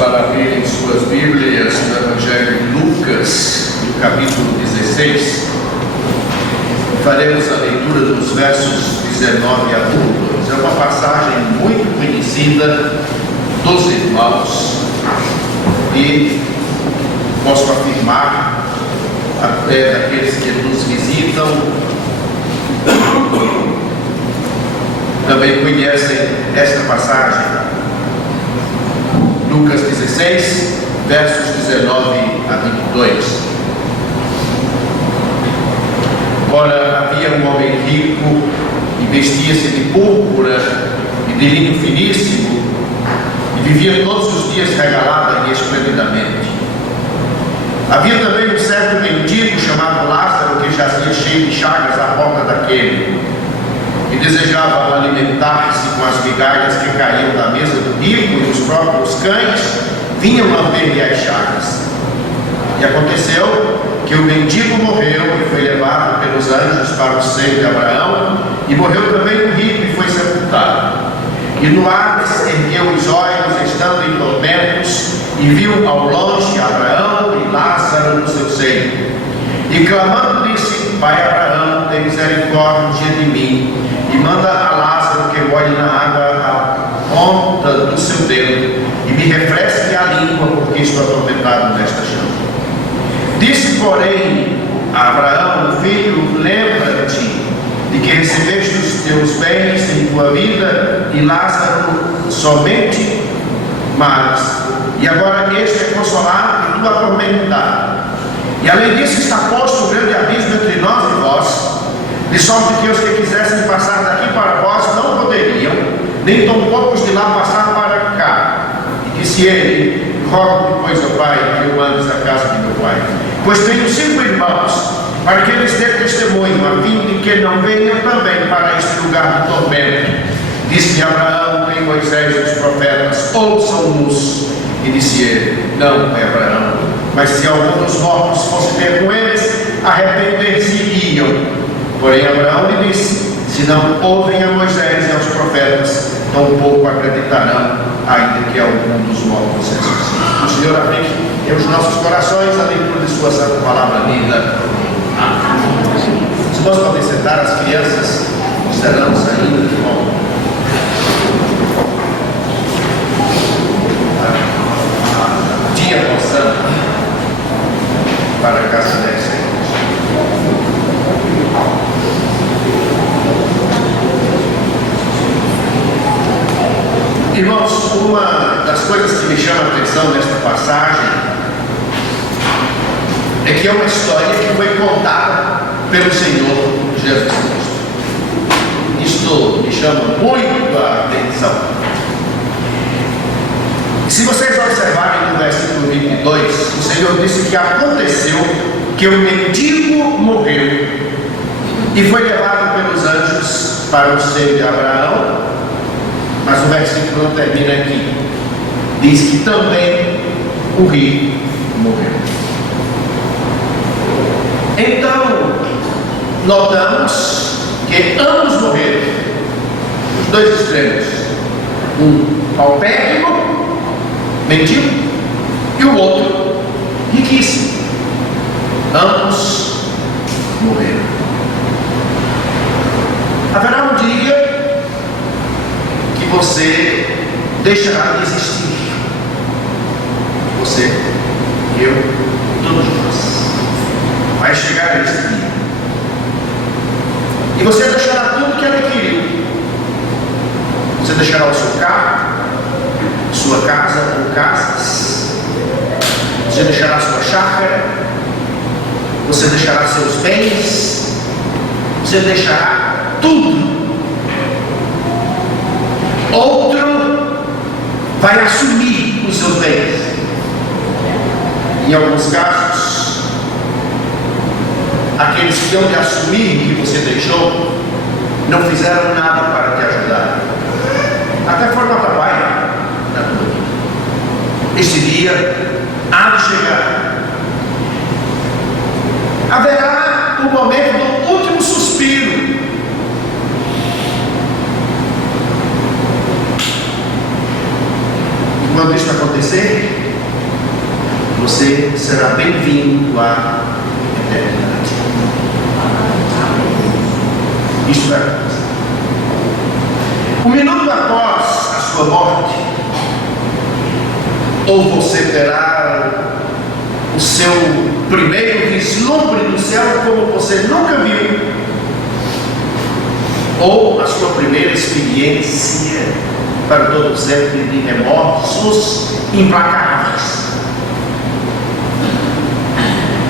para abrirem suas Bíblias no Evangelho de Lucas, no capítulo 16. Faremos a leitura dos versos 19 a 22. É uma passagem muito conhecida dos irmãos e posso afirmar, até daqueles que nos visitam, também conhecem esta passagem. Lucas 16, versos 19 a 22. Ora, havia um homem rico e vestia-se de púrpura e de linho finíssimo e vivia todos os dias regalado e esplendidamente. Havia também um certo mendigo chamado Lázaro que jazia cheio de chagas à porta daquele e desejava alimentar-se com as migalhas que caíam da mesa do rico, e os próprios cães vinham lamber-lhe as chagas. E aconteceu que o mendigo morreu e foi levado pelos anjos para o seio de Abraão, e morreu também o rico e foi sepultado. E no Hades ergueu os olhos, estando em tormentos, e viu ao longe Abraão e Lázaro no seu seio. E clamando disse: Pai Abraão, tem misericórdia de mim, e manda a Lázaro que molhe na água a ponta do seu dedo, e me refresque a língua, porque estou atormentado nesta chama. Disse, porém, a Abraão: Filho, lembra-te de que recebeste os teus bens em tua vida, e Lázaro somente males. E agora este é consolado e tu atormentado. E além disso está posto um grande abismo entre nós e vós, de sorte que os que quisessem passar daqui para vós não poderiam, nem tão poucos de lá passar para cá. E disse ele: Rogo-te, pois, ó Pai, que eu andes à casa de meu pai, pois tenho 5 irmãos, para que eles dêem testemunho, a fim de que não venham também para este lugar de tormento. Disse Abraão: Tem Moisés e os profetas, ouçam-nos. E disse ele: Não, é Abraão, mas se algum dos mortos fosse ter com eles, arrepender-se-iam. Porém Abraão lhe disse: Se não ouvem a Moisés e aos profetas, tampouco acreditarão, ainda que algum dos mortos ressuscite. O Senhor aplique em os nossos corações a leitura de sua santa palavra lida. Amém. Se nós podemos sentar, as crianças estarão saindo de volta. Dia possamos para a casa dessa irmãos. Uma das coisas que me chama a atenção nesta passagem é que é uma história que foi contada pelo Senhor Jesus Cristo. Isto me chama muito a atenção. Se vocês observarem no versículo 22, o Senhor disse que aconteceu que o mendigo morreu e foi levado pelos anjos para o seio de Abraão, mas o versículo não termina aqui. Diz que também o rico morreu. Então, notamos que ambos morreram, os dois extremos, um paupérrimo, mendigo, e o outro riquíssimo. Ambos morreram. Haverá um dia que você deixará de existir. Você, eu, todos nós. Vai chegar esse dia. E você deixará tudo que adquiriu. Você deixará o seu carro, sua casa ou casas, você deixará sua chácara, você deixará seus bens, você deixará tudo. Outro vai assumir os seus bens. Em alguns casos, aqueles que hão de assumir o que você deixou não fizeram nada para te ajudar, até forma trabalho. Este dia há de chegar. Haverá o momento do último suspiro. E quando isso acontecer, você será bem-vindo à eternidade. Isto vai acontecer. Um minuto após a sua morte, ou você terá o seu primeiro vislumbre do céu como você nunca viu, ou a sua primeira experiência para todo sempre de remorsos implacáveis.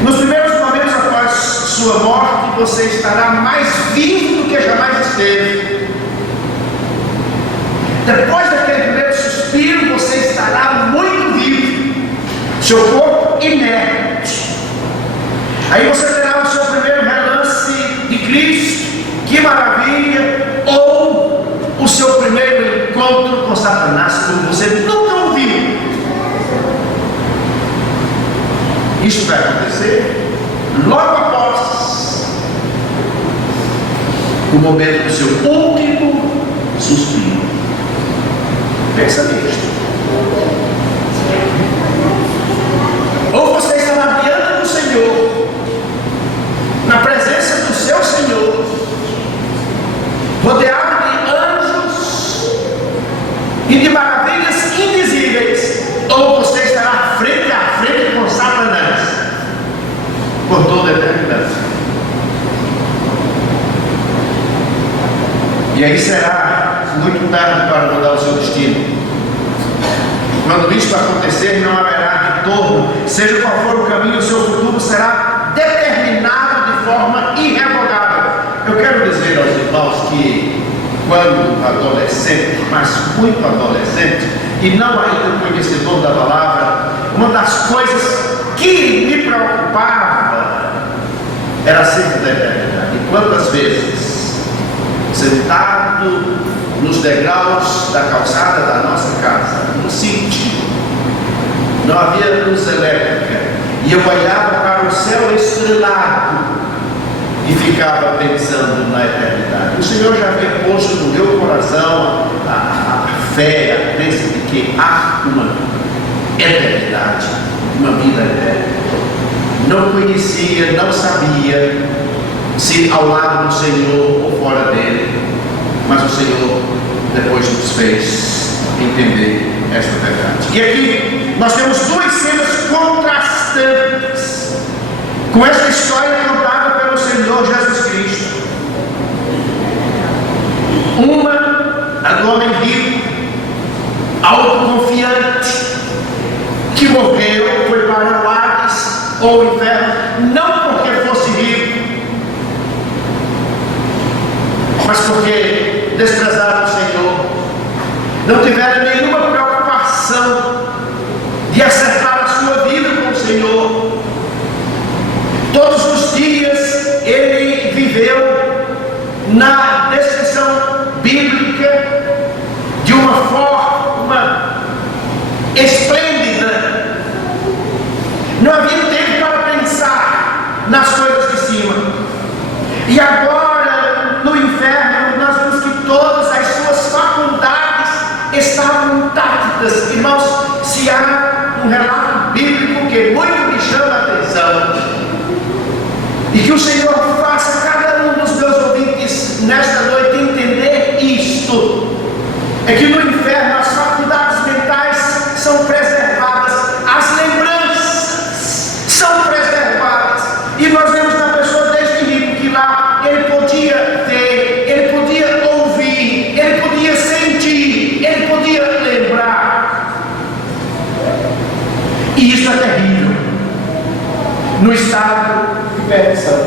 Nos primeiros momentos após sua morte, você estará mais vivo do que jamais esteve. Depois daquele primeiro suspiro, você estará muito vivo, seu corpo inerte. Aí você terá o seu primeiro relance de Cristo, que maravilha, ou o seu primeiro encontro com Satanás, como você nunca ouviu. Isso vai acontecer logo após o momento do seu último suspiro. Pensa nisto. Ou você estará diante do Senhor, na presença do seu Senhor, rodeado de anjos e de maravilhas indizíveis, ou você estará frente a frente com Satanás por toda a eternidade. E aí será muito tarde para mudar o seu destino. Quando isto acontecer, não haverá retorno. Seja qual for o caminho, o seu futuro será determinado de forma irrevogável. Eu quero dizer aos irmãos que, quando adolescente, mas muito adolescente, e não ainda conhecedor da palavra, uma das coisas que me preocupava era acerca da eternidade. E quantas vezes, sentado nos degraus da calçada da nossa casa, no sítio, não havia luz elétrica, e eu olhava para o céu estrelado e ficava pensando na eternidade. O Senhor já havia posto no meu coração a fé, a crença de que há uma eternidade, uma vida eterna. Não conhecia, não sabia se ao lado do Senhor ou fora dele, mas o Senhor depois nos fez entender esta verdade. E aqui nós temos duas cenas contrastantes com esta história contada pelo Senhor Jesus Cristo. Uma, a do homem rico, autoconfiante, que morreu, foi para o Hades ou o inferno, não porque fosse rico, mas porque desprezaram o Senhor, não tiveram nenhuma preocupação de acertar a sua vida com o Senhor. Todos os dias ele viveu na descrição bíblica de uma forma esplêndida. Não havia tempo para pensar nas coisas de cima. E agora, no inferno, nós vemos que todas as suas faculdades estavam intactas. Irmãos, se há um relato bíblico que muito me chama a atenção, e que o Senhor faça cada um dos meus ouvintes nesta noite entender isto, é que no inferno as faculdades mentais são preservadas, as lembranças são preservadas, e nós vemos na pessoa deste rico que lá ele podia ver, ele podia ouvir, ele podia sentir, ele podia lembrar. E isso é terrível no estado de perdição.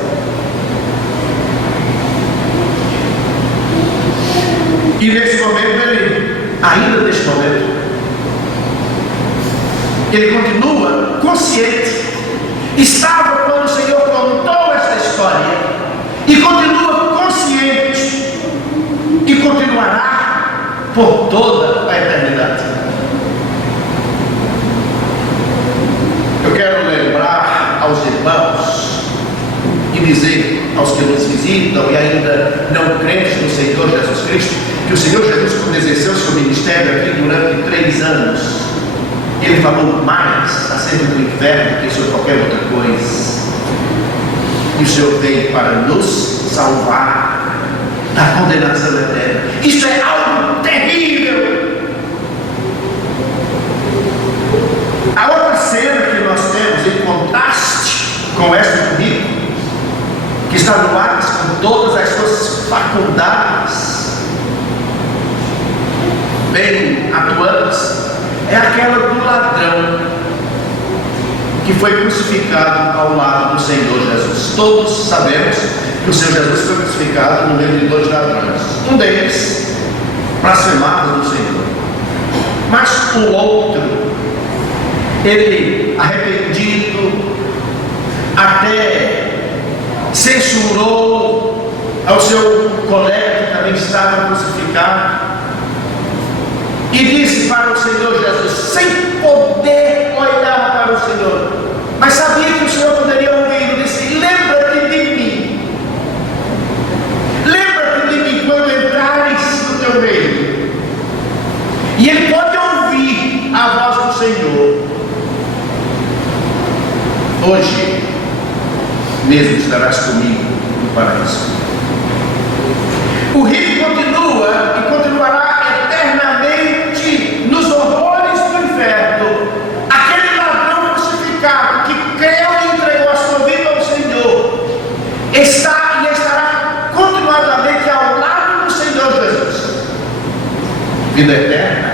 E nesse momento ele, ainda neste momento, ele continua consciente. Estava quando o Senhor contou esta história, e continua consciente, e continuará por toda a eternidade. Eu quero lembrar aos irmãos e dizer aos que nos visitam e ainda não crentes no Senhor Jesus Cristo, que o Senhor Jesus, quando exerceu seu ministério aqui durante 3 anos, Ele falou mais acerca do inferno do que sobre qualquer outra coisa. E o Senhor veio para nos salvar da condenação eterna. Isso é algo terrível. A outra cena que nós temos em contraste com esta comigo, que está no Hades com todas as suas faculdades bem atuantes, é aquela do ladrão que foi crucificado ao lado do Senhor Jesus. Todos sabemos que o Senhor Jesus foi crucificado no meio de dois ladrões. Um deles blasfemava do Senhor, mas o outro, ele arrependido, até censurou ao seu colega que também estava crucificado e disse para o Senhor Jesus, sem poder olhar para o Senhor, mas sabia que o Senhor poderia ouvir, disse: lembra-te de mim, lembra-te de mim quando entrares no teu meio. E ele pode ouvir a voz do Senhor. Hoje mesmo estarás comigo no paraíso. O rico continua e continuará eternamente nos horrores do inferno. Aquele ladrão crucificado que creu e entregou a sua vida ao Senhor está e estará continuadamente ao lado do Senhor Jesus. Vida eterna,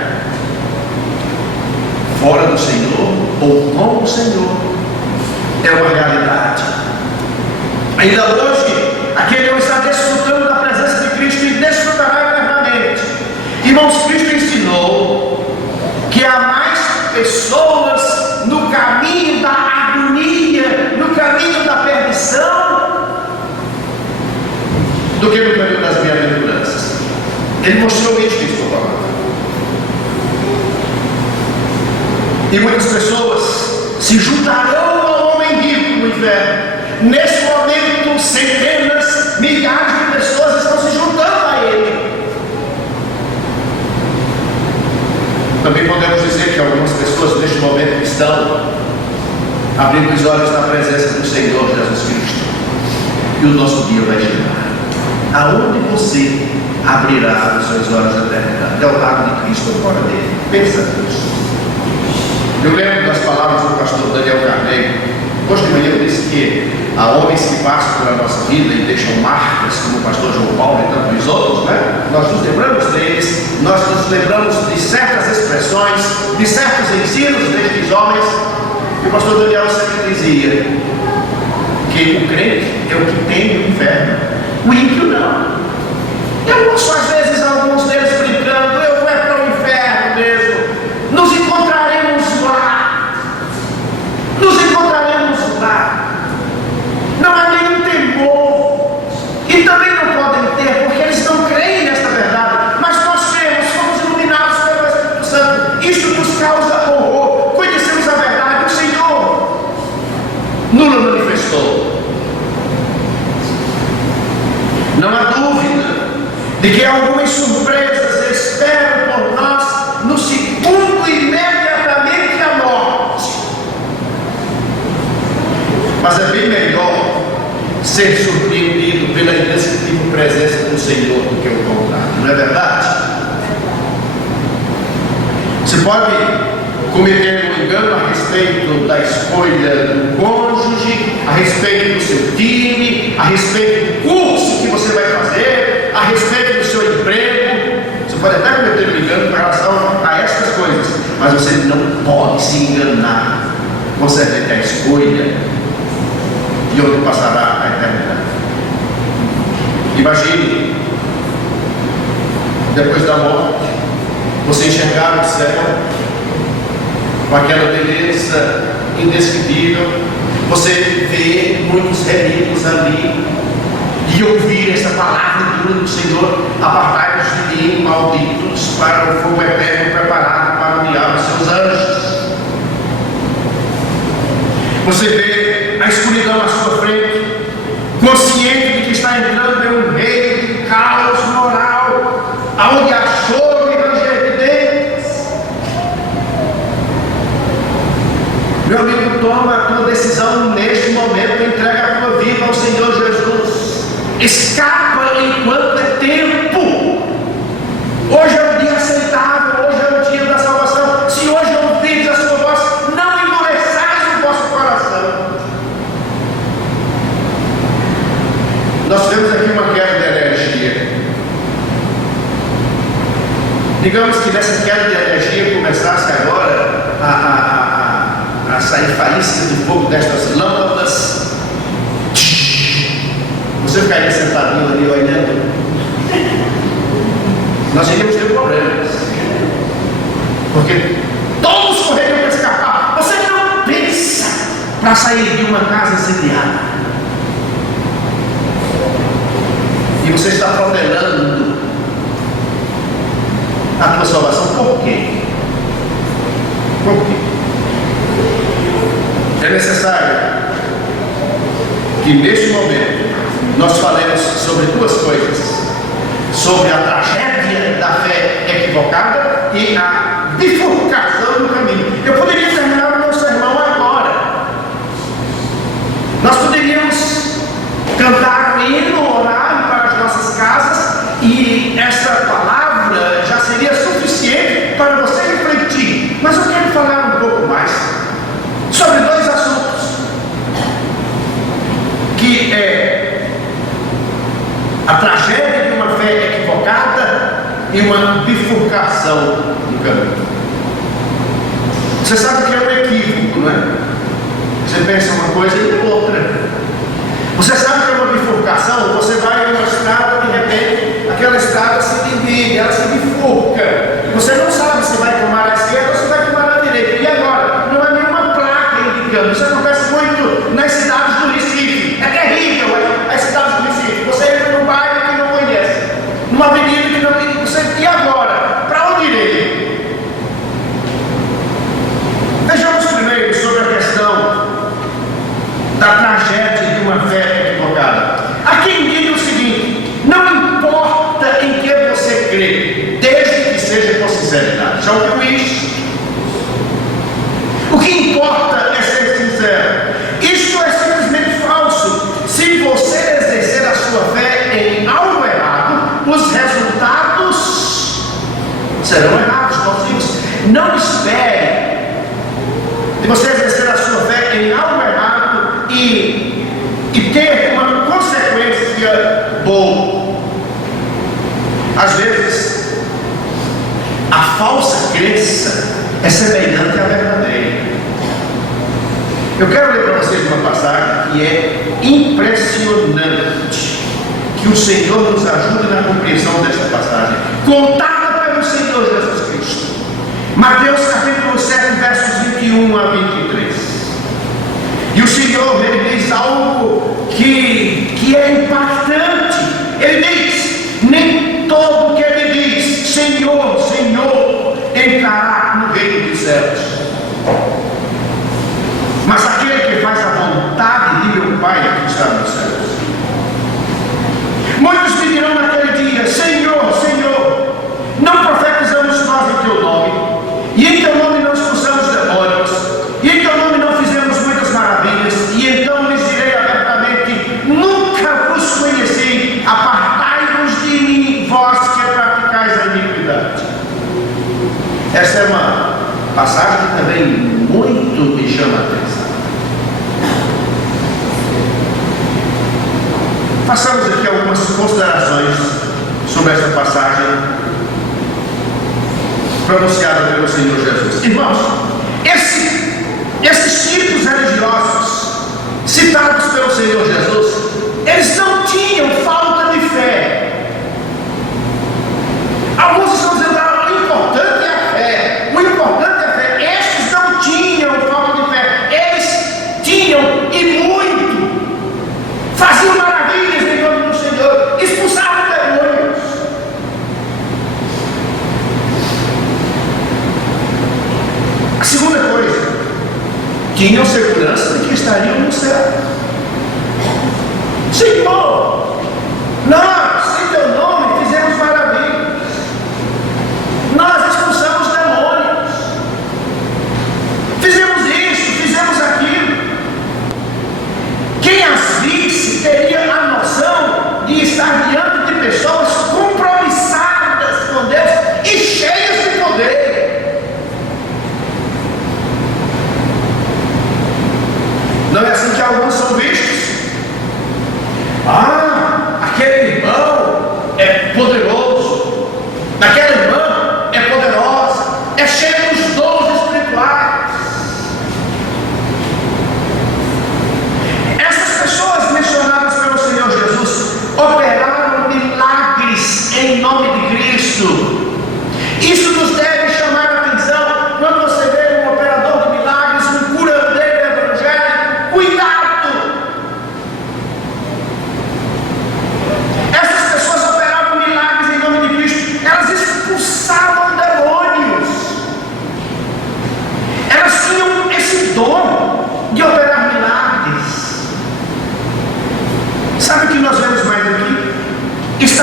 fora do Senhor ou com o Senhor, é uma realidade. Ainda hoje, aquele que está desfrutando da presença de Cristo e desfrutará eternamente. Irmãos, Cristo ensinou que há mais pessoas no caminho da agonia, no caminho da perdição, do que no caminho das bem-aventuranças. Ele mostrou isso em sua palavra. E muitas pessoas se juntarão ao homem rico no inferno. Nesse momento, centenas, milhares de pessoas estão se juntando a ele. Também podemos dizer que algumas pessoas neste momento estão abrindo os olhos na presença do Senhor Jesus Cristo. E o nosso dia vai chegar. Aonde você abrirá os seus olhos da eternidade? Ao lado de Cristo ou fora dele? Pensa nisso. Eu lembro das palavras do pastor Daniel Carneiro. Hoje de manhã eu disse que há homens que passam pela nossa vida e deixam marcas, como o pastor João Paulo e tantos outros, né? Nós nos lembramos deles, nós nos lembramos de certas expressões, de certos ensinos destes homens. E o pastor Daniel sempre dizia que o crente é o que tem no inferno, o ímpio não. Eu ouço às vezes alguns deles brincando: eu vou para o inferno mesmo, nos encontraremos lá, nos encontraremos lá. Não há nenhum temor, e também não podem ter, porque eles não creem nesta verdade. Mas nós cremos, somos iluminados pelo Espírito Santo. Isso nos causa horror. Conhecemos a verdade, o Senhor nos manifestou. Não há dúvida de que algumas surpresas esperam por nós no segundo imediatamente a morte. Mas é bem melhor ser surpreendido pela indescritível presença do Senhor do que o contrário, não é verdade? Você pode cometer um engano a respeito da escolha do cônjuge, a respeito do seu time, a respeito do curso que você vai fazer, a respeito do seu emprego. Você pode até cometer um engano com relação a estas coisas, mas você não pode se enganar concernente à escolha de onde passará a eternidade. Imagine, depois da morte, você enxergar o céu com aquela beleza indescritível, você vê muitos remidos ali e ouvir essa palavra dura do Senhor: apartai-vos de mim, malditos, para o fogo eterno preparado para o diabo e seus anjos. Você vê a escuridão à sua frente, consciente de que está entrando em um reino de caos moral, aonde há choro e ranger de dentes. Digamos que nessa queda de energia começasse agora a sair faíscas de fogo destas lâmpadas, você ficaria sentadinho ali olhando, nós iríamos ter problemas, porque todos correriam para escapar. Você não pensa para sair de uma casa incendiada, e você está protelando a tua salvação. Por quê? Por quê? É necessário que neste momento nós falemos sobre duas coisas: sobre a tragédia da fé equivocada e a bifurcação do caminho. Eu poderia terminar o meu sermão agora. Nós poderíamos cantar um hino, orar para as nossas casas, e essa palavra já seria suficiente para você refletir. Mas eu quero falar um pouco mais sobre dois assuntos, que é a tragédia de uma fé equivocada e uma bifurcação do caminho. Você sabe que é um equívoco, não é? Você pensa uma coisa e outra. Você sabe que é uma bifurcação? Você vai em uma estrada, de repente aquela estrada se divide, ela se bifurca. Você não sabe se vai tomar a esquerda ou se vai tomar a direita. E agora? Não há nenhuma placa indicando. Isso acontece muito nas cidades do Recife. É terrível as cidades do Recife. Você entra num bairro que não conhece, numa avenida que não conhece. E agora? Para onde irei? Vejamos primeiro sobre a questão da tragédia de uma fé equivocada. Há quem diga o seguinte: não importa em que você crê, desde que seja com sinceridade. Já ouviu isso? O que importa é ser sincero. Isto é simplesmente falso. Se você exercer a sua fé em algo errado, os resultados serão errados, nocivos. Não espere de você exercer a sua fé em algo errado e ter uma consequência boa. Às vezes, a falsa crença é semelhante à verdadeira. Eu quero ler para vocês uma passagem que é impressionante. Que o Senhor nos ajude na compreensão desta passagem, contada pelo Senhor Jesus Cristo. Mateus capítulo 7, versos 21 a 23. E o Senhor, ele diz algo que é impactante. Ele diz: nem todo que ele diz Senhor, Senhor, entrará no reino dos céus, mas aquele que faz a vontade de meu Pai que está nos céus. Muitos me dirão naquele dia: Senhor, Senhor, não profetizamos nós em teu nome, e em teu nome não expulsamos demônios, e em teu nome não fizemos muitas maravilhas? E então lhes direi abertamente: nunca vos conheci, apartai-vos de mim, vós que praticais a iniquidade. Essa é uma passagem que também muito me chama a atenção. Passamos aqui algumas considerações sobre esta passagem pronunciada pelo Senhor Jesus. Irmãos, esses tipos religiosos citados pelo Senhor Jesus, eles não tinham falta de fé. Alguns estão dizendo: o importante é a fé, o importante é a fé. Estes não tinham falta de fé, eles tinham e muito, faziam maravilhas em nome do Senhor, expulsavam demônios. A segunda coisa, tinham segurança de que estariam no céu. Senhor, nós em teu nome fizemos maravilhas, nós expulsamos demônios, fizemos isso, fizemos aquilo. Quem as visse teria a noção de estar diante de pessoas compromissadas com Deus e cheias de poder. Não é assim que alguns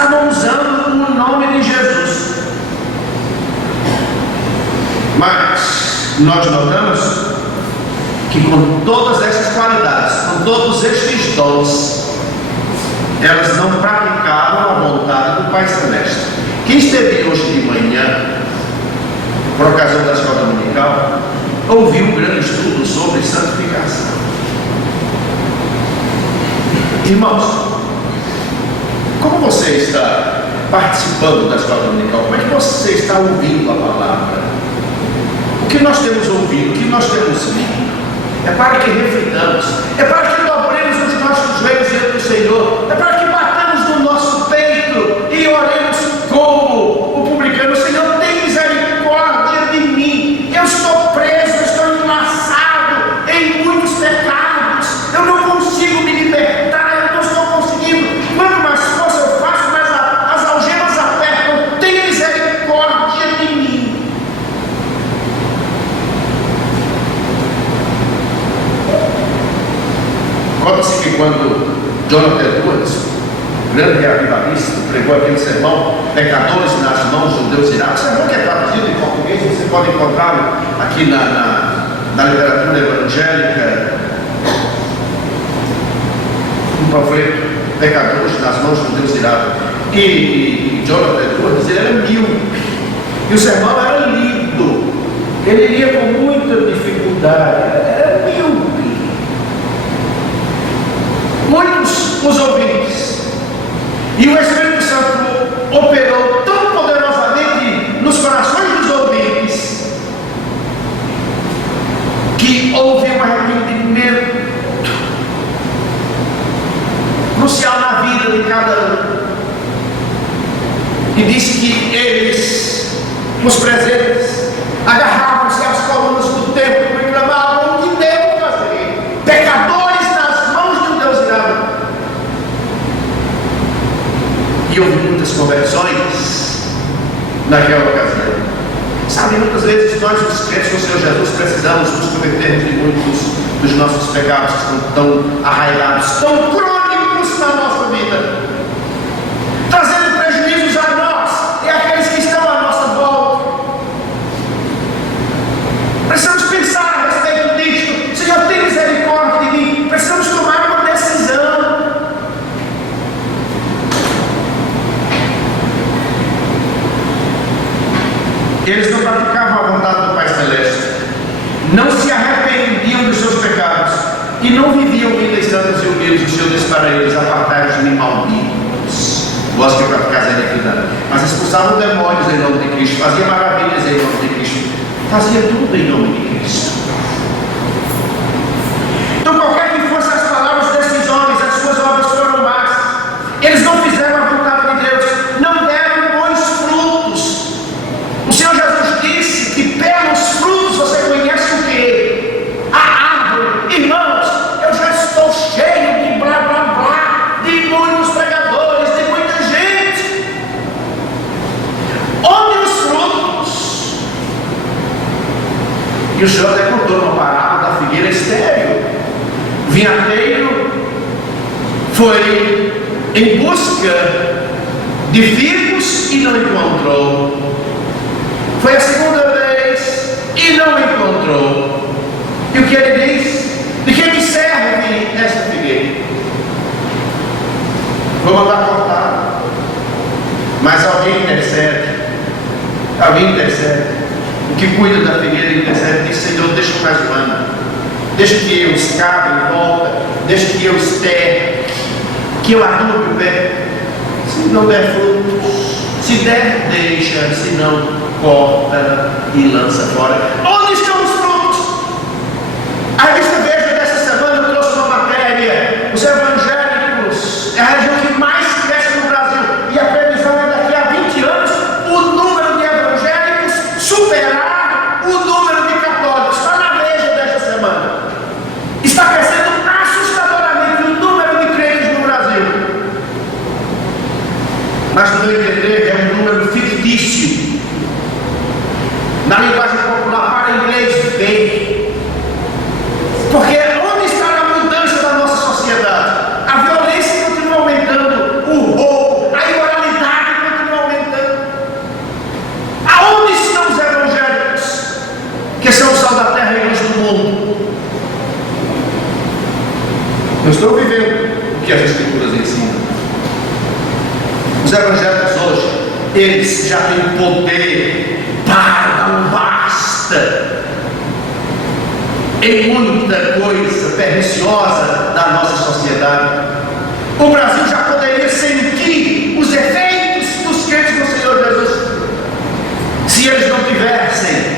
estavam usando o nome de Jesus. Mas nós notamos que com todas essas qualidades, com todos estes dons, elas não praticavam a vontade do Pai Celeste. Quem esteve hoje de manhã, por ocasião da escola dominical, ouviu um grande estudo sobre santificação. Irmãos, como você está participando da escola dominical? Como é que você está ouvindo a palavra? O que nós temos ouvido, o que nós temos lido, é para que reflitamos, é para que dobremos os nossos joelhos diante do Senhor, é para que batamos no nosso peito e oremos como o publicano: Senhor, tem misericórdia de mim, eu estou preso, eu estou enlaçado em muitos pecados, eu não consigo me libertar, eu não estou conseguindo, quanto mais força eu faço, mais as algemas apertam, tem misericórdia de mim. Conta-se que quando Jonathan Edwards, grande reavivalista, pregou aquele sermão, Pecadores nas mãos do Deus irá, sermão que é traduzido em português, você pode encontrá-lo aqui na literatura evangélica, um panfleto, Pecadores nas mãos do Deus irá. E Jonathan Edwards, ele era míope, e o sermão era lido, ele iria com muita dificuldade, era míope. Muitos os ouvintes, e o Espírito Santo operou tão poderosamente nos corações dos ouvintes, que houve um arrependimento crucial na vida de cada um. E disse que eles, os presentes, agarravam-se às colunas do templo e clamavam: o que devo fazer? Pecadores nas mãos de um Deus irado. E houve muitas conversões naquela ocasião. Sabe, muitas vezes nós, os crentes do Senhor Jesus, precisamos nos convertermos de muitos dos nossos pecados que estão tão arraigados, tão crônicos na nossa vida, trazendo prejuízos a nós e àqueles que estão à nossa volta. Precisamos pensar a respeito disto. Senhor, tem misericórdia de mim. Precisamos tomar uma decisão. Eles não praticavam a vontade do Pai Celeste, não se arrependiam dos seus pecados e não viviam vidas santas e humildes. O Senhor disse para eles: apartai-vos de mim, malditos, vós que praticais a iniquidade. Mas expulsavam demônios em nome de Cristo, faziam maravilhas em nome de Cristo, fazia tudo em nome de Cristo. Então, qualquer que fossem as palavras desses homens, as suas obras foram más. Eles não fizeram a vontade de Deus, não deram bons frutos. O Senhor Jesus disse que pelos frutos você conhece o quê? A árvore. Irmãos, eu já estou cheio de blá blá blá, de muitos pregadores, de muita gente. Onde os frutos? E o Senhor até contou uma parábola da figueira estéril. O vinhateiro foi em busca de figos e não encontrou. Foi a segunda vez e não encontrou. E o que ele diz? De que me serve esta figueira? Vou mandar cortar. Mas alguém intercede. Alguém intercede. O que cuida da figueira intercede, diz: Senhor, deixa mais um ano, deixa que eu escave em volta, deixa que eu esterre, que eu adube o pé. Se não der frutos, se der, deixa, se não, corta e lança fora. Onde estão os frutos? A revista Veja dessa semana trouxe uma matéria: os evangélicos é a região que mais cresce no Brasil, e a previsão é daqui a 20 anos o número de evangélicos superar o número de católicos. Está na Veja desta semana. Está crescendo assustadoramente o número de crentes no Brasil. Mas, no meu entender, é um número fictício. Na linguagem popular, para inglês, bem. Porque onde está a mudança da nossa sociedade? A violência continua aumentando, o roubo, a imoralidade eles já têm poder para dar um basta em muita coisa perniciosa da nossa sociedade. O Brasil já poderia sentir os efeitos dos crentes no Senhor Jesus, se eles não tivessem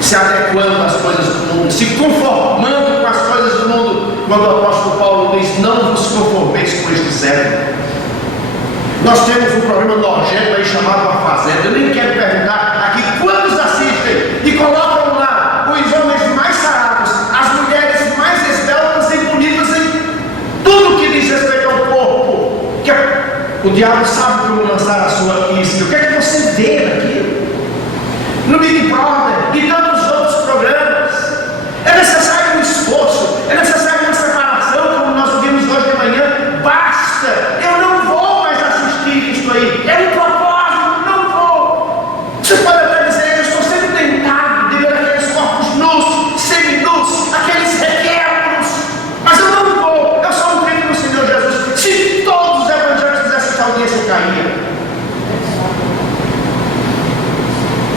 se adequando às coisas do mundo, se conformando com as coisas do mundo, quando o apóstolo Paulo diz: não vos conformeis com este século. Nós temos um programa nojento aí chamado A Fazenda. Eu nem quero perguntar aqui quantos assistem e colocam lá os homens mais sarados, as mulheres mais esbeltas e bonitas em tudo que diz respeito ao corpo, que o diabo sabe como lançar a sua isca. O que é que você vê naquilo? No Big Brother e tantos outros programas. É necessário um esforço, é necessário uma separação, como nós vimos hoje de manhã. Basta, eu não vou mais assistir isso aí, é um propósito, não vou. Você pode até dizer: eu estou sendo tentado de ver aqueles corpos nus, seminus, aqueles requebros, mas eu não vou. Eu sou um crente no Senhor Jesus. Se todos os evangelhos fizessem tal dia, eu caía.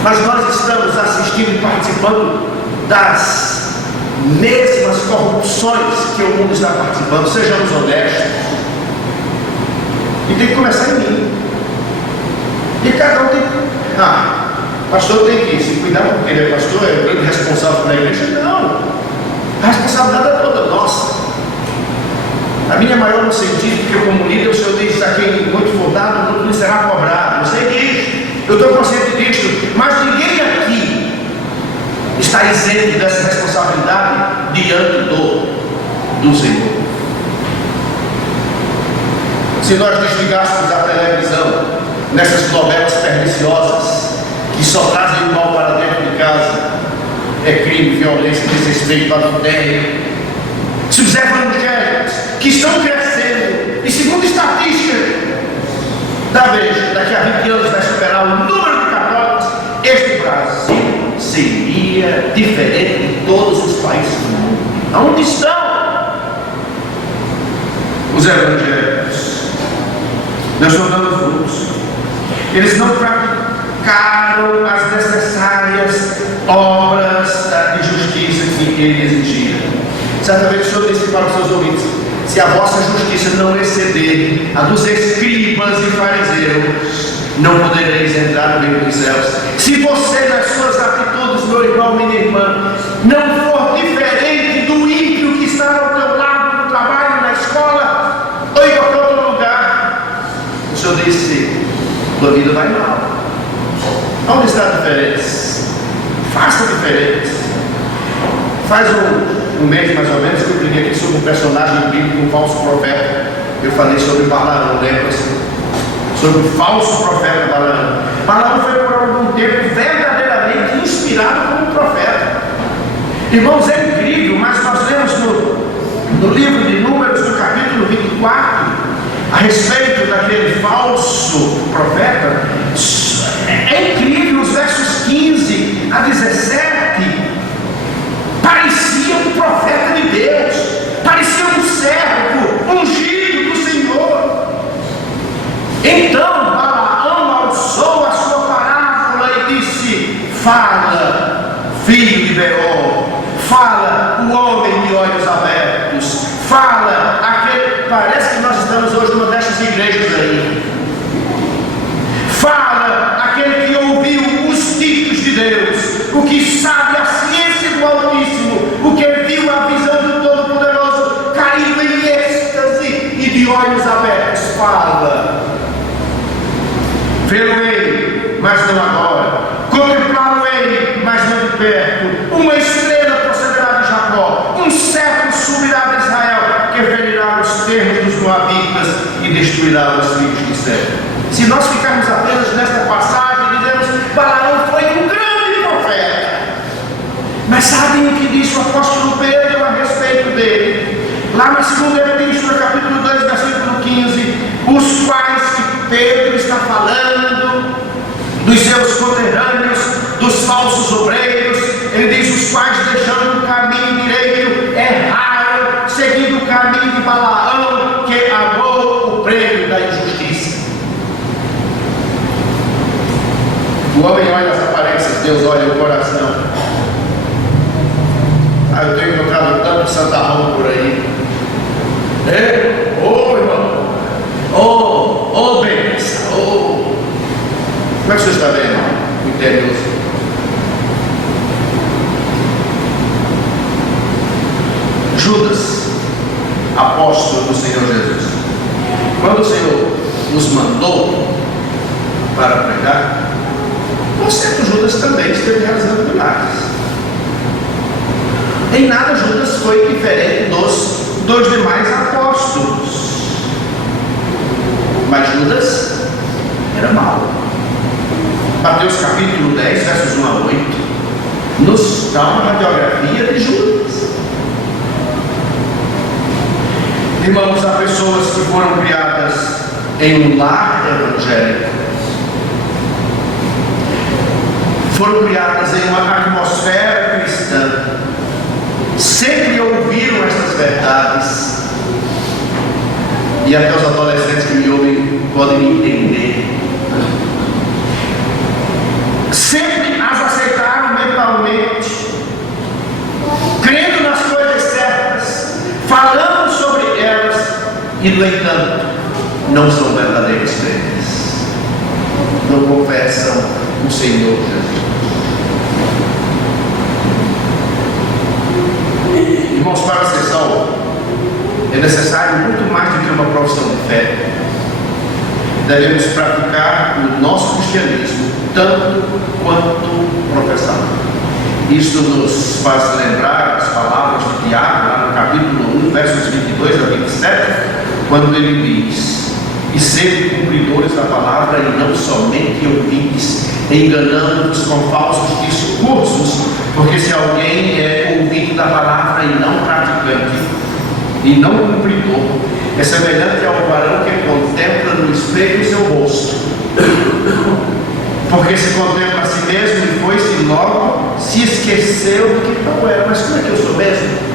Mas nós estamos assistindo e participando das mesmas corrupções que o mundo está participando. Sejamos honestos. E tem que começar em mim. E cada um tem que... pastor tem que se cuidar porque ele é pastor, é o grande responsável da igreja. Não. A responsabilidade é toda nossa. A minha é maior no sentido que eu, como líder, o Senhor diz: a quem muito for dado, muito lhe será cobrado. Eu sei disso. Eu estou consciente disso, mas ninguém aqui está isento dessa responsabilidade diante do Senhor. Se nós desligássemos a televisão nessas novelas perniciosas que só trazem o mal para dentro de casa, é crime, violência, desrespeito, adultério. Se os evangélicos que estão crescendo, e segundo estatística da Veja, daqui a 20 anos vai superar o número de católicos, este Brasil seria diferente de todos os países do mundo. Aonde estão os evangélicos? Não estão dando frutos. Eles não praticaram as necessárias obras de justiça que ele exigia. Certamente o Senhor disse para os seus ouvintes: se a vossa justiça não exceder a dos escribas e fariseus, não podereis entrar no reino dos céus. Se você, nas suas atitudes, meu irmão, minha irmã, não for diferente do ímpio que está ao teu lado, no trabalho, na escola ou em qualquer outro lugar, o Senhor disse: tua vida vai mal. Onde está a diferença? Faça a diferença. Faz um mês mais ou menos que eu preguei aqui sobre um personagem bíblico, um falso profeta. Eu falei sobre Balaão, lembra-se? Sobre o falso profeta Balaão. Balaão foi por algum tempo verdadeiramente inspirado como profeta. Irmãos, é incrível, mas nós lemos no livro de Números, no capítulo 24, a respeito daquele falso profeta. É incrível, os versos 15 a 17 parecia um profeta de Deus, parecia um servo ungido do Senhor. Então Balaão alçou a sua parábola e disse: fala, filho de Beor, fala o homem de olhos abertos, fala aquele... Parece que nós estamos hoje numa dessas igrejas aí. Fala aquele que ouviu os ditos de Deus, o que sabe a ciência do Altíssimo, o que viu a visão do Todo-Poderoso, caído em êxtase e de olhos abertos. Fala. Vê-lo-ei, mas não agora. Contemplá-lo-ei, mas não de perto. Uma estrela procederá de Jacó, um cetro subirá de Israel, que ferirá os termos dos moabitas e destruirá os filhos de Sé. Se nós ficarmos apenas nesta passagem, dizemos: Balaão foi um grande profeta. Mas sabem o que diz o apóstolo Pedro a respeito dele? Lá na segunda epístola, capítulo 2, versículo 15, os quais que Pedro está falando dos seus conterrâneos, dos falsos obreiros, ele diz: os quais, deixando o caminho direito, erraram, seguindo o caminho de Balaão, que amou o prêmio da injustiça. O homem olha as aparências, Deus olha o coração. Eu tenho encontrado tanto Santa Roma por aí. Irmão. Bênção. Como é que você está vendo o interior? Judas, apóstolo do Senhor Jesus. Quando o Senhor nos mandou para pregar, o certo Judas também esteve realizando milagres. Em nada Judas foi diferente dos demais apóstolos. Mas Judas era mau. Mateus capítulo 10, versos 1 a 8, nos dá uma radiografia de Judas. Irmãos, há pessoas que foram criadas em um lar evangélico, foram criadas em uma atmosfera cristã, sempre ouviram essas verdades, e até os adolescentes que me ouvem podem me entender. Sempre as aceitaram mentalmente, crendo nas coisas certas, falando sobre elas, e no entanto não são verdadeiros crentes, não confessam o Senhor Jesus. Irmãos, para ser salvo é necessário muito mais do que uma profissão de fé. Devemos praticar o nosso cristianismo tanto quanto professar. Isso nos faz lembrar as palavras de Tiago, lá no capítulo 1, versos 22 a 27, quando ele diz: e sede cumpridores da palavra e não somente ouvintes, enganando-vos com falsos discursos, porque se alguém é ouvinte da palavra e não praticante, e não cumpridor, é semelhante ao varão que contempla no espelho o seu rosto, porque se contempla a si mesmo e foi-se logo, se esqueceu do que não era. Mas como é que eu sou mesmo?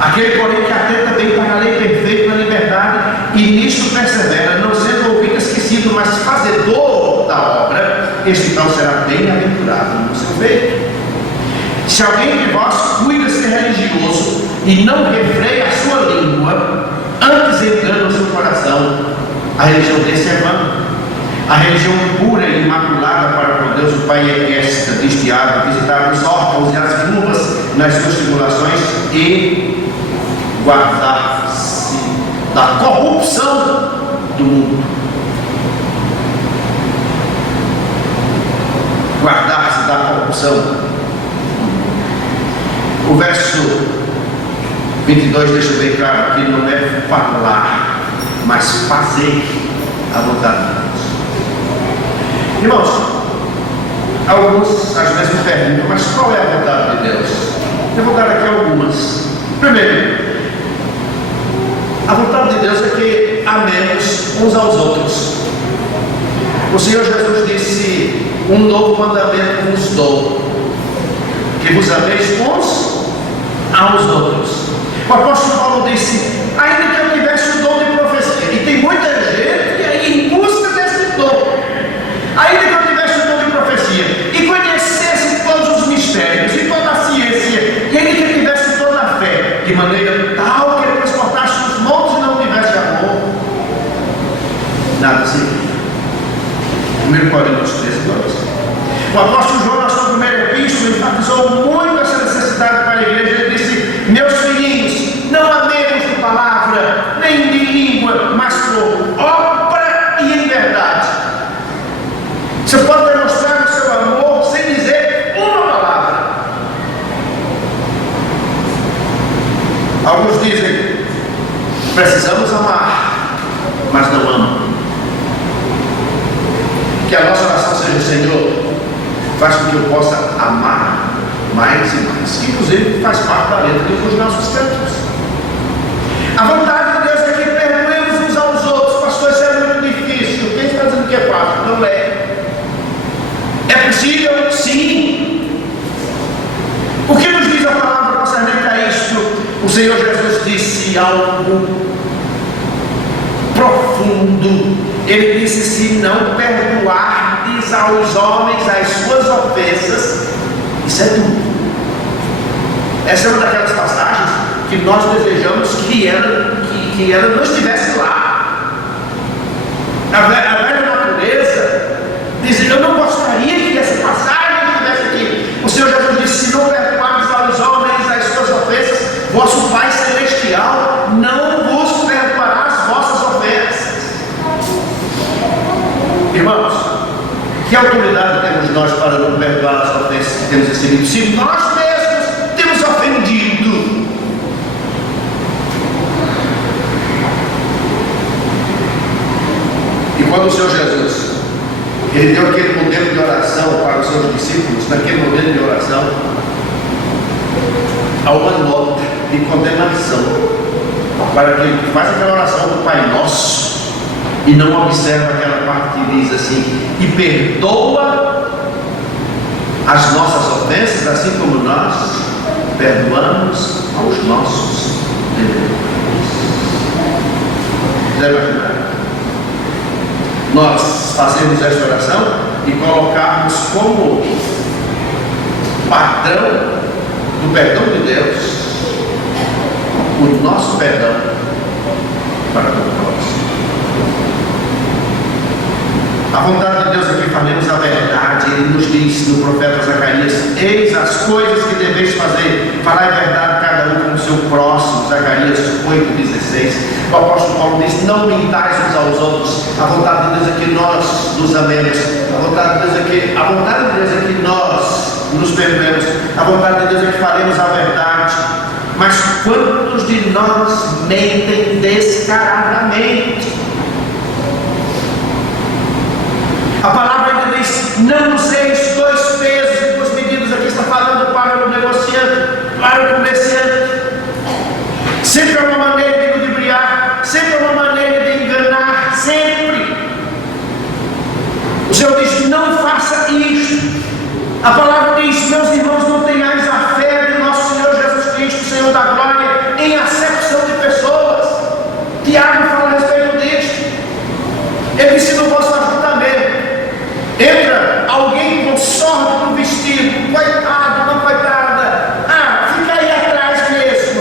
Aquele, porém, que atenta bem para a lei perfeita na liberdade, e nisto persevera, não sendo ouvido esquecido, mas fazedor da obra, este então será bem-aventurado no seu feito. Se alguém de vós cuida ser religioso e não refreia a sua língua, antes engana o seu coração, a religião desse é vã. A religião pura e imaculada para com Deus o Pai é esta, diz Tiago: visitar os órfãos e as viúvas nas suas tribulações e guardar-se da corrupção do mundo. Guardar-se da corrupção. O verso 22 deixa bem claro que não é falar, mas fazer a vontade de Deus. Irmãos, alguns às vezes me perguntam: mas qual é a vontade de Deus? Eu vou dar aqui algumas. Primeiro, a vontade de Deus é que amemos uns aos outros. O Senhor Jesus disse: um novo mandamento vos dou, que vos ameis uns aos outros. O apóstolo Paulo disse: ainda que eu tivesse o dom de profecia, e tem muita gente aí em busca desse dom, ainda que eu tivesse o dom de profecia e conhecesse todos os mistérios e toda a ciência, e ainda que eu tivesse toda a fé, de maneira tal que ele transportasse os montes e não tivesse amor, nada servia. 1 Coríntios 13:2. O apóstolo João, na sua primeira epístola, enfatizou muito essa necessidade para a igreja. Ele disse: meus filhinhos, não amemos de palavra, nem de língua, mas por obra e em verdade. Você pode demonstrar o seu amor sem dizer uma palavra. Alguns dizem: precisamos amar, mas não amam. Que a nossa oração seja: Senhor, faz com que eu possa amar mais e mais. Inclusive faz parte da letra dos nossos cantos. A vontade de Deus é que perdoemos uns aos outros. Pastor, isso é muito difícil. Quem está dizendo que é fácil? Não é. É possível? Sim. O que nos diz a palavra concernente a isto? O Senhor Jesus disse algo profundo profundo. Ele disse: se não perdoardes aos homens as suas ofensas, isso é duro. Essa é uma daquelas passagens que nós desejamos que ela não estivesse lá. A velha natureza diz: eu não gostaria que essa passagem estivesse aqui. O Senhor Jesus disse: se não perdoardes aos homens as suas ofensas, vosso Pai Celestial não vos perdoará as vossas ofensas. Irmãos, que autoridade temos nós para não perdoar as ofensas que temos recebido, se nós mesmos temos ofendido? E quando o Senhor Jesus, Ele deu aquele modelo de oração para os seus discípulos, naquele modelo de oração, há uma nota de condenação para aquele que faz aquela oração do Pai Nosso e não observa aquela parte que diz assim: e perdoa as nossas ofensas, assim como nós perdoamos aos nossos devedores. Deve imaginar nós fazemos esta oração e colocarmos como padrão do perdão de Deus o nosso perdão para com o próximo. A vontade de Deus é que falemos a verdade. Ele nos diz no profeta Zacarias: eis as coisas que deveis fazer, falar a verdade cada um com o seu próximo. Zacarias 8,16. O apóstolo Paulo diz: não mintais uns aos outros. A vontade de Deus é que nós nos amemos. A vontade de Deus é que nós nos perdoemos. A vontade de Deus é que falemos a verdade. Mas quantos de nós mentem descaradamente? A palavra ainda diz: não useis dois pesos e duas medidas. Aqui está falando para o negociante, para o comerciante. Sempre é uma maneira de ludibriar, sempre é uma maneira de enganar, sempre. O Senhor diz: não faça isto. A palavra diz: meus irmãos, não tenhais a fé de nosso Senhor Jesus Cristo, Senhor da glória, em acepção de pessoas. Tiago fala a respeito disto. Ele disse no vosso ajuntamento: entra alguém com sorte no vestido, coitado, não coitada, fica aí atrás mesmo,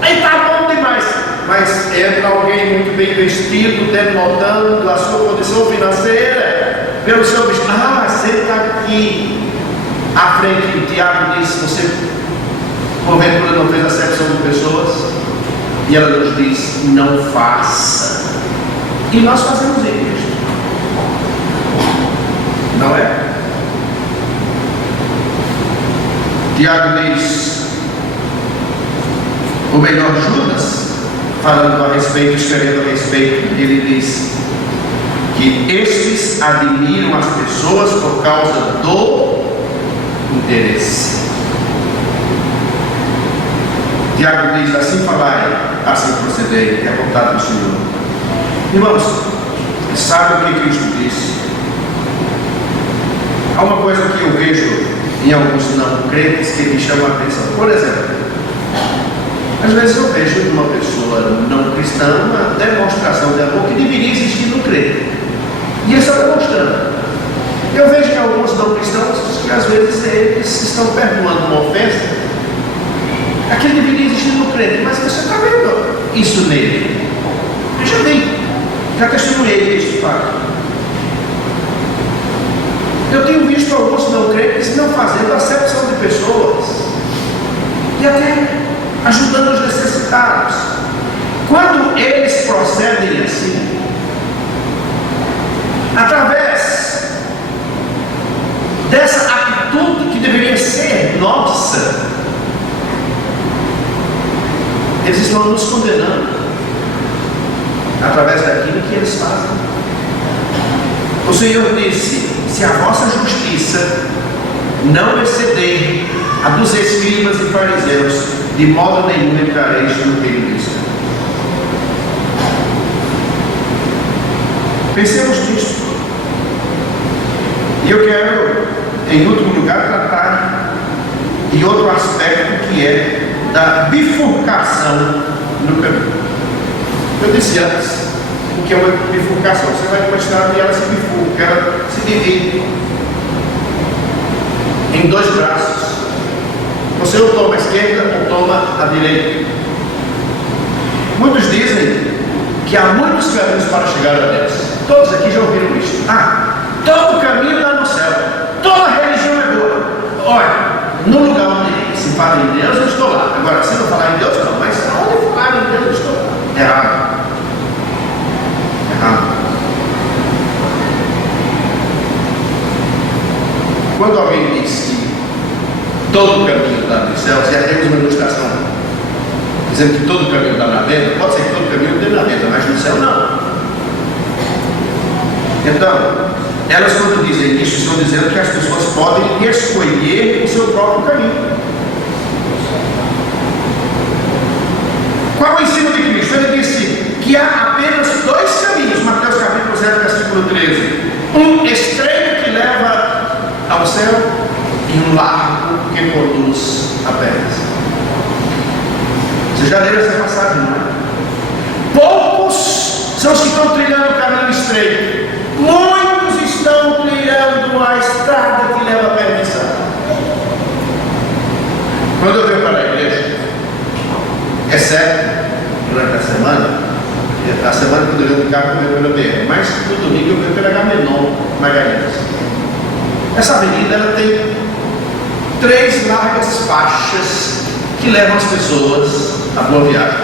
aí está bom demais. Mas entra alguém muito bem vestido, denotando a sua condição financeira, pelo seu vestido: senta aqui à frente. O Tiago disse: você porventura não fez acepção de pessoas? E ela nos diz: não faça. E nós fazemos isso, não é? Tiago diz, o melhor Judas, falando a respeito, escrevendo a respeito, ele diz que estes admiram as pessoas por causa do interesse. Tiago diz: assim falai, assim procedei, é a vontade do Senhor. Irmãos, sabe o que Cristo disse? Há uma coisa que eu vejo em alguns não crentes que me chama a atenção. Por exemplo, às vezes eu vejo em uma pessoa não cristã uma demonstração de amor que deveria existir no crente, e ele está demonstrando. Eu vejo que alguns não cristãos que às vezes eles estão perdoando uma ofensa, aquilo deveria existir no crente, mas você está vendo isso nele. Eu já vi, já testemunhei este fato. Eu tenho visto alguns não crentes não fazendo acepção de pessoas e até ajudando os necessitados. Quando eles procedem assim, através dessa atitude que deveria ser nossa, eles estão nos condenando através daquilo que eles fazem. O Senhor disse: se a vossa justiça não exceder a dos escribas e fariseus, de modo nenhum entrareis no reino de Deus. Pensemos nisso. E eu quero, em último lugar, tratar de outro aspecto, que é da bifurcação no caminho. Eu disse antes porque é uma bifurcação. Você vai para uma estrada e ela se bifurca, ela se divide em dois braços. Você ou toma a esquerda ou toma a direita. Muitos dizem que há muitos caminhos para chegar a Deus. Todos aqui já ouviram isso. Todo caminho dá no céu. Toda religião é boa. Olha, no lugar onde se fala em Deus, eu estou lá. Agora, se não falar em Deus, não. Mas onde fala em Deus, eu estou lá. Errado. Quando alguém diz que todo caminho dá no céu, se temos uma ilustração dizendo que todo caminho dá na venda, pode ser que todo caminho dê na venda, mas no céu não. Então, elas quando dizem isso, estão dizendo que as pessoas podem escolher o seu próprio caminho. Qual é o ensino de Cristo? Ele disse que há apenas dois caminhos, Mateus capítulo 0, versículo 13. Um estreito que leva ao céu e um largo que conduz a pés. Você já leu essa passagem, não é? Poucos são os que estão trilhando o caminho estreito. Muitos estão trilhando a estrada que leva à perdição. Quando eu venho para a igreja, é certo, durante a semana quando eu venho de carro, eu venho pela BR, mas no domingo eu venho pela Agamenon, Magalhães. Essa avenida ela tem 3 largas faixas que levam as pessoas à boa viagem.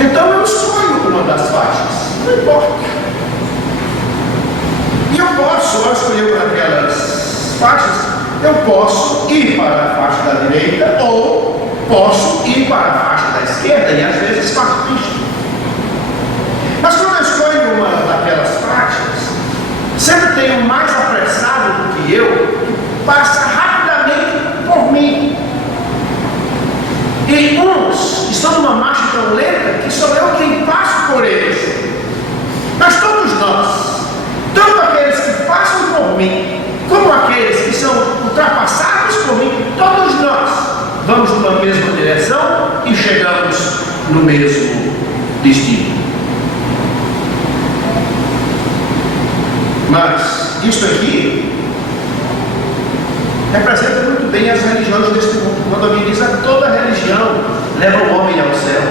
Então eu escolho uma das faixas, não importa. E eu posso, ao escolher uma daquelas faixas, eu posso ir para a faixa da direita ou posso ir para a faixa da esquerda e às vezes faço pista. Mas quando eu escolho uma daquelas faixas, sempre tem um mais apressado do que eu, que passa rapidamente por mim. E uns estão numa marcha tão lenta que sou eu quem passo por eles. Mas todos nós, tanto aqueles que passam por mim, como aqueles que são ultrapassados por mim, todos nós vamos numa mesma direção e chegamos no mesmo destino. Mas isto aqui representa muito bem as religiões deste mundo. Quando alguém diz que toda religião leva o homem ao céu,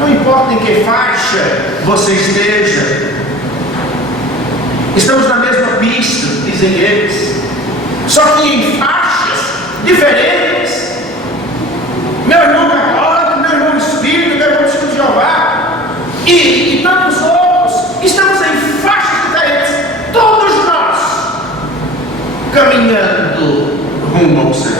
não importa em que faixa você esteja, estamos na mesma pista, dizem eles, só que em faixas diferentes. Meu irmão católico, meu irmão espírita, meu irmão de Jeová e tantos outros, estamos em faixas diferentes, todos nós caminhando rumo ao céu.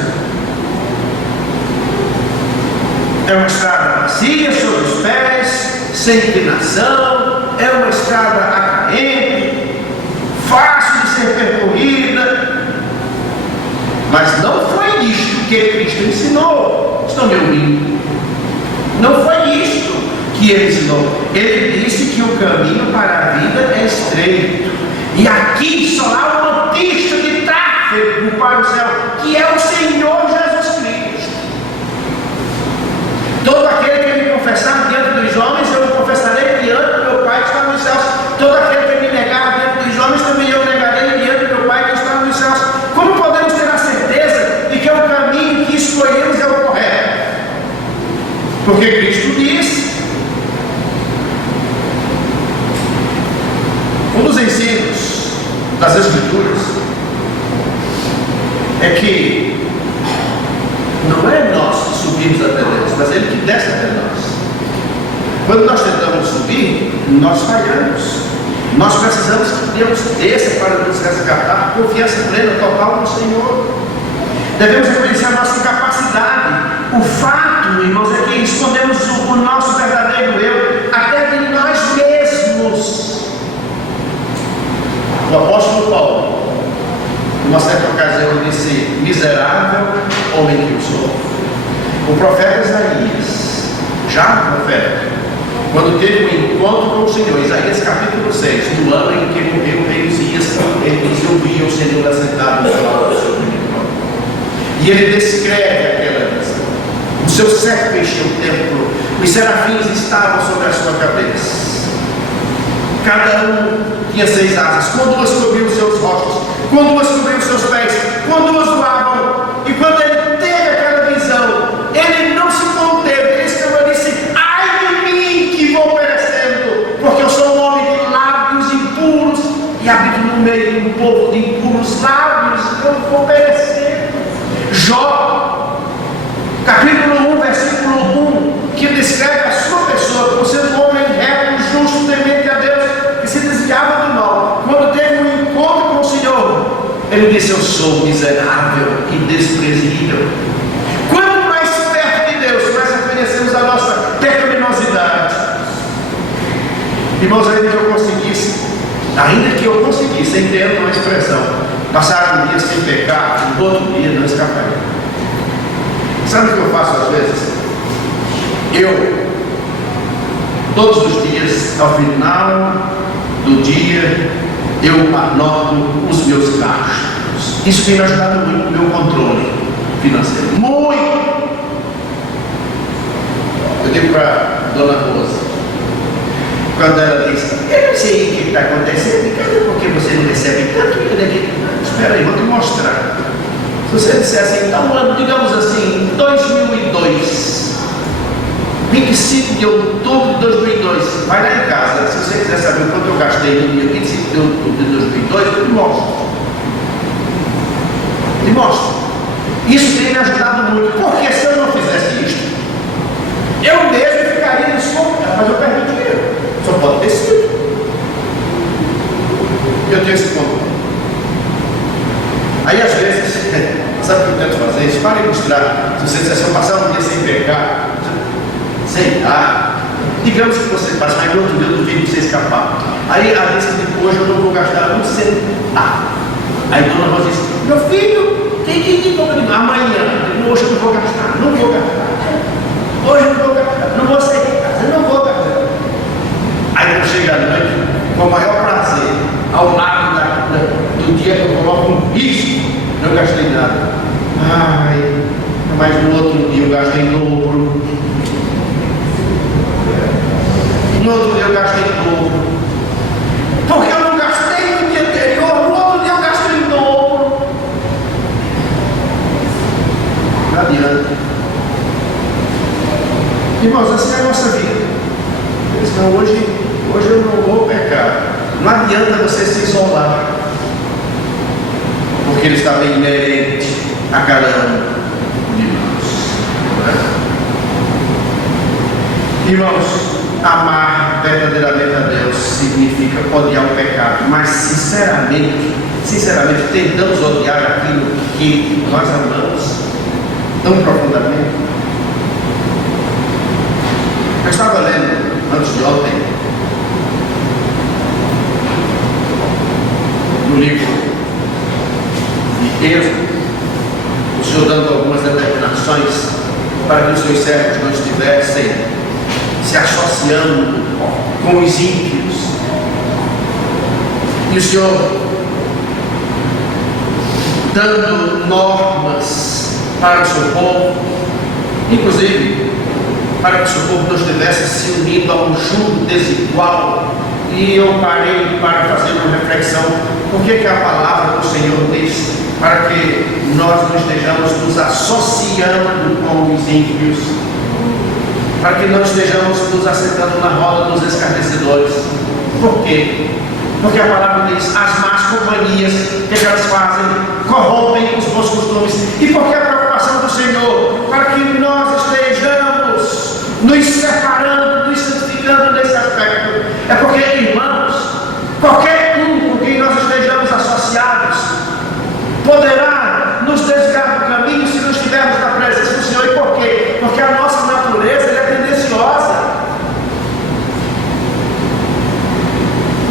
É uma estrada macia sobre os pés, sem inclinação, é uma estrada atraente, fácil de ser percorrida, mas não foi isto que Cristo ensinou. Estão me ouvindo? Não foi isto que ele ensinou. Ele disse que o caminho para a vida é estreito, e aqui só há uma pista de tráfego para o céu, que é o Senhor Jesus Cristo. Todo aquele que me confessar diante dos homens, eu o confessarei diante do meu Pai que está nos céus. Todo aquele que me negar diante dos homens, também eu negarei diante do meu Pai que está nos céus. Como podemos ter a certeza de que o caminho que escolhemos é o correto? Porque Cristo disse. Um dos ensinos das Escrituras é que não é nós que subimos até Deus, mas Ele que desce até nós. Quando nós tentamos subir, nós falhamos. Nós precisamos que Deus desça para nos resgatar, confiança plena, total no Senhor. Devemos reconhecer a nossa incapacidade. O fato, irmãos, é que escondemos o nosso verdadeiro eu até de nós mesmos. O apóstolo Paulo, numa certa ocasião, ele disse: miserável homem que eu sou. O profeta Isaías, já profeta, quando teve um encontro com o Senhor, Isaías capítulo 6, no ano em que morreu o rei Uzias, ele disse: eu vi o Senhor assentado no trono do seu trono. E ele descreve aquela visão. O seu servo encheu o templo Os serafins estavam sobre a sua cabeça. Cada um tinha 6 asas. Com 2 cobriam os seus rostos, com 2 cobriam os seus pés, com 2 voavam. E quando ele teve aquela visão, ele não se conteve. Ele exclamou e disse: ai de mim que vou perecendo, porque eu sou um homem de lábios impuros e habito no meio de um povo de impuros lábios, eu vou perecer. Jó, capítulo 1, versículo 1, que descreve a sua pessoa como sendo um homem reto, justo, temente a Deus, que se desviava do mal. Quando teve um encontro com o Senhor, ele disse: eu sou miserável e desprezível. Quanto mais perto de Deus, mais reconhecemos a nossa pecaminosidade. Irmãos, ainda que eu conseguisse, entendo uma expressão, passar um dia sem pecar, no outro dia não escaparia. Sabe o que eu faço às vezes? Todos os dias, ao final do dia, eu anoto os meus gastos. Isso tem me ajudado muito no meu controle financeiro. Muito! Eu digo para a dona Rosa, quando ela disse: eu não sei o que está acontecendo, porque você não recebe tanto, espera aí, vou te mostrar. Se você disser assim, então, digamos assim, 2002, 25 de outubro de 2002, vai lá em casa, se você quiser saber quanto eu gastei no dia 25 de outubro de 2002, eu te mostro. Te mostro. Isso tem me ajudado muito, porque se eu não fizesse isto, eu mesmo ficaria desconfiado, mas eu perdi dinheiro. Só pode ter sido. Eu tenho esse controle. Aí às vezes, sabe o que eu tento fazer? Isso para ilustrar. Se você disser, se eu passar um dia sem pecar, sei lá, digamos que você passa, mas no outro dia eu duvido você escapar. Aí ela diz que hoje eu não vou gastar um centavo. Aí a dona Rosa diz: meu filho, tem que ir amanhã. Hoje eu não vou gastar, não vou gastar. Hoje eu não vou gastar, não vou sair de casa, não vou gastar. Aí quando chega à noite, com o maior prazer, ao lado do dia que eu coloco um risco, não gastei nada. Ai, mas no outro dia eu gastei em dobro. No outro dia eu gastei em dobro. Porque eu não gastei no dia anterior, no outro dia eu gastei em dobro. Não adianta. Irmãos, assim é a nossa vida. Então, hoje eu não vou pecar. Não adianta você se isolar, porque ele está bem inerente a cada um de nós. Irmãos, amar verdadeiramente a Deus significa odiar o pecado, mas sinceramente tentamos odiar aquilo que nós amamos tão profundamente. Eu estava lendo antes de ontem no livro de Êxodo, o Senhor dando algumas determinações para que os seus servos não estivessem se associando com os ímpios. E o Senhor dando normas para o seu povo, inclusive para que o seu povo não estivesse se unindo a um jugo desigual. E eu parei para fazer uma reflexão: por que a palavra do Senhor diz para que nós não estejamos nos associando com os ímpios, para que não estejamos nos assentando na roda dos escarnecedores? Por quê? Porque a palavra diz: as más companhias, que elas fazem, corrompem os bons costumes. E porque a preocupação do Senhor para que nós estejamos nos separando, nos santificando nesse aspecto, é porque, irmãos, qualquer um com quem nós estejamos associados poderá nos desviar do caminho se não estivermos na presença do Senhor. E por quê? Porque a nossa natureza é tendenciosa.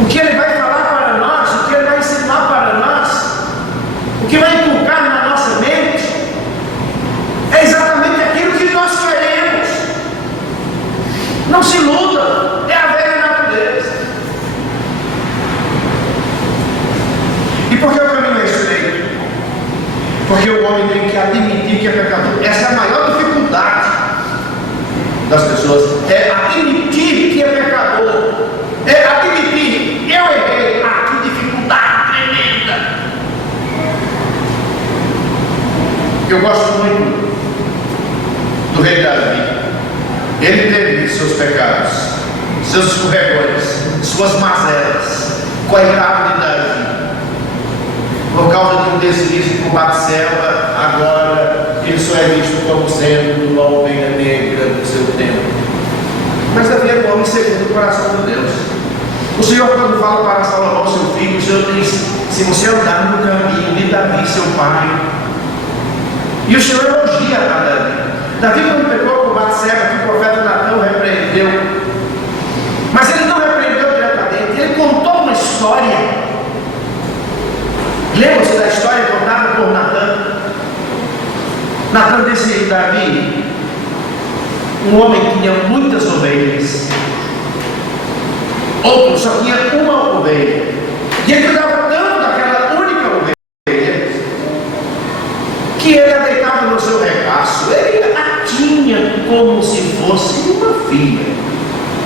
O que Ele vai falar para nós, o que Ele vai ensinar para nós, o que vai inculcar na nossa mente, é exatamente aquilo que nós queremos. Não se iluda, é a velha natureza. E por que o caminho é estreito? Porque o homem tem que admitir que é pecador. Essa é a maior dificuldade. das pessoas é admitir que é pecador, é admitir, eu errei. Que dificuldade tremenda. Eu gosto muito do rei Davi. Ele teve seus pecados, seus escorregões, suas mazelas. Coitado de Davi. Por causa de um deslize com Batselba, agora ele só é visto como sendo uma ovelha negra do seu tempo. Mas Davi é um homem segundo o coração de Deus. O Senhor, quando fala para Salomão, seu filho, o Senhor diz: se você andar no caminho de Davi, seu pai. E o Senhor elogia a Davi. Davi, quando pecou com Batseba, que o profeta Natã repreendeu, mas ele não repreendeu diretamente, ele contou uma história. Lembra-se da história contada por Natã? Natã disse: Davi, um homem que tinha muitas ovelhas, outro só tinha uma ovelha, e ele cuidava tanto daquela única ovelha que ele a deitava no seu regaço, ele a tinha como se fosse uma filha.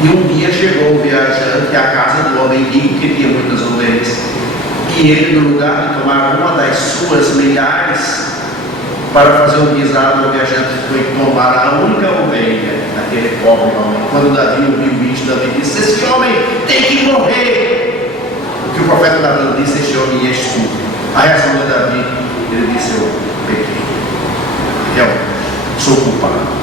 E um dia chegou o viajante à casa do homem rico que tinha muitas ovelhas, e ele, no lugar de tomar uma das suas milhares para fazer um guisado, o viajante foi tomar a única ovelha daquele pobre homem. Quando Davi ouviu isso, Davi disse: esse homem tem que morrer. O que o profeta Davi disse: esse homem és tu. A reação de Davi, ele disse: eu pequei, eu sou culpado.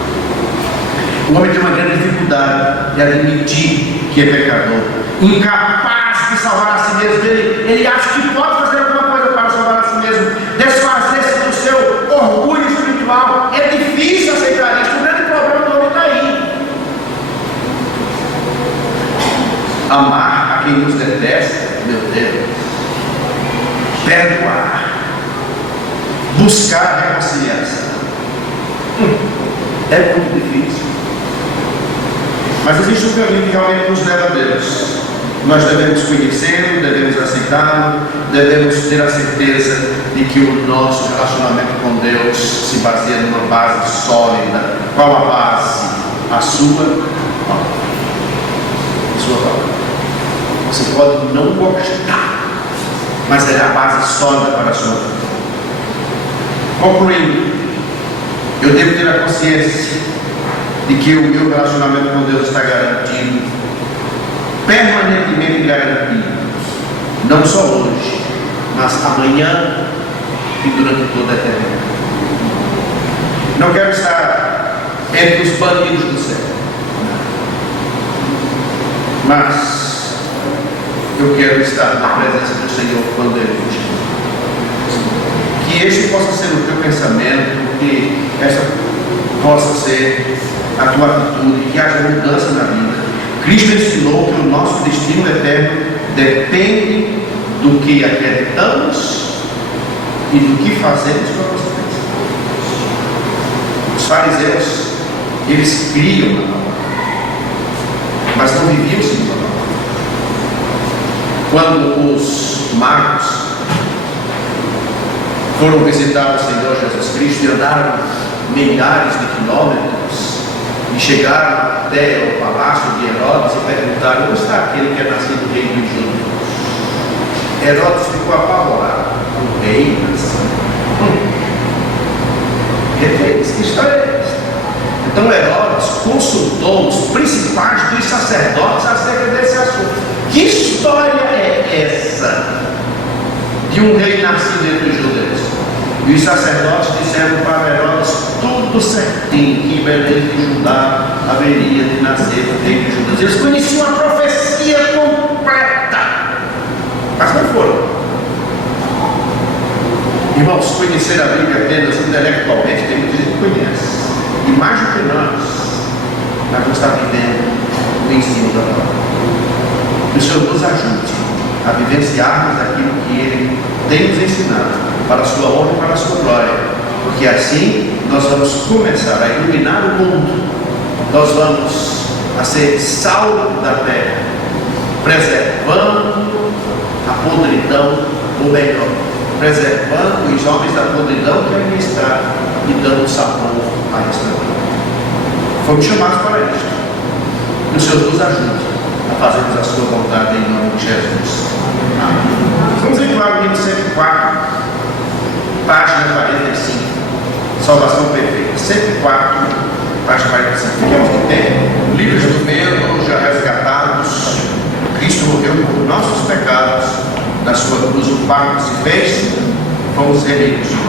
O homem tem uma grande dificuldade de admitir que é pecador, incapaz de salvar a si mesmo. Ele acha que pode fazer alguma coisa para salvar a si mesmo, desfazer-se do seu orgulho espiritual. É difícil aceitar isso. O grande problema do homem está aí. Amar a quem nos detesta, meu Deus, perdoar, buscar reconciliação, é muito difícil. Mas existe um caminho que realmente nos leva a Deus. Nós devemos conhecê-lo, devemos aceitá-lo, devemos ter a certeza de que o nosso relacionamento com Deus se baseia numa base sólida. Qual a base? A sua palavra. Sua palavra. Você pode não gostar, mas ela é a base sólida para a sua vida. Concluindo, eu devo ter a consciência de que o meu relacionamento com Deus está garantido, permanentemente garantido, não só hoje, mas amanhã e durante toda a eternidade. Não quero estar entre os bandidos do céu, mas eu quero estar na presença do Senhor quando Ele nos chama. Que este possa ser o teu pensamento, que essa possa ser a tua atitude, que haja mudança na vida. Cristo ensinou que o nosso destino eterno depende do que acreditamos e do que fazemos com a nossa vida. Os fariseus, eles criam na palavra, mas não viviam segundo a palavra. Quando os magos foram visitar o Senhor Jesus Cristo e andaram milhares de quilômetros e chegaram até o palácio de Herodes e perguntaram: onde está aquele que é nascido rei dos judeus? Herodes ficou apavorado. O rei nasceu. Que história é essa? Então Herodes consultou os principais dos sacerdotes acerca desse assunto. Que história é essa de um rei nascido entre os judeus? E os sacerdotes disseram para Herodes tudo certinho, que em Belém de Judá haveria de nascer o rei dos judeus. Eles conheciam a profecia completa, mas não foram. Irmãos, conhecer a Bíblia apenas intelectualmente, tem muita gente que conhece, e mais do que nós vamos estar vivendo o ensino da palavra. Que o Senhor nos ajude a vivenciarmos aquilo que Ele tem nos ensinado, para a sua honra e para a sua glória, porque assim nós vamos começar a iluminar o mundo, nós vamos a ser sal da terra, preservando a podridão, ou melhor, preservando os homens da podridão que ainda está e dando sabor à restauração. Fomos chamados para isto. Que o Senhor nos ajude a fazermos a sua vontade em nome de Jesus. Vamos ler para o livro 104, página 45. Salvação perfeita. 104, página 45. Que é o que tem. Livres do medo, já resgatados. Cristo morreu por nossos pecados. Na sua cruz o pacto se fez. Fomos reunidos.